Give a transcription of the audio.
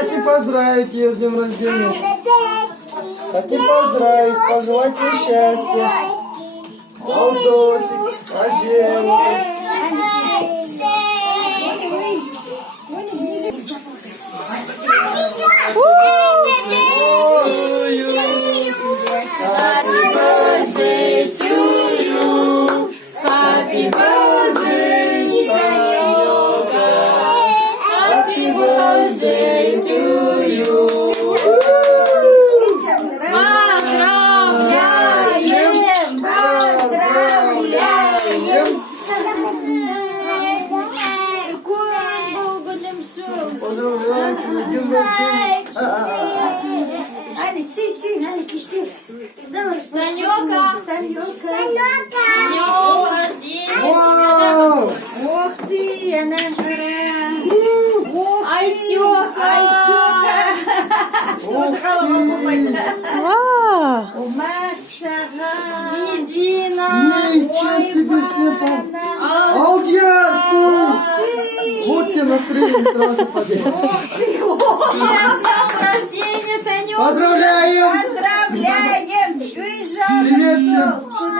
хотим поздравить ее с днем рождения. Хотим поздравить, пожелать ей счастья. Алдосик, Ажелка. Happy birthday to you. Happy birthday, Санёка. Happy birthday to you. Поздравляем! Поздравляем! Поздравляем с днем рождения. Hadi си. Давай. Санёка, с днем рождения! Вау! Ох ты, она Айсёка! Тоже голова попадет. Вау! Массага. Медина! Ничего себе все Алдияр, пусть! Вот тебе настроение сразу поднялось. С днем рождения, Санёка! Поздравляем!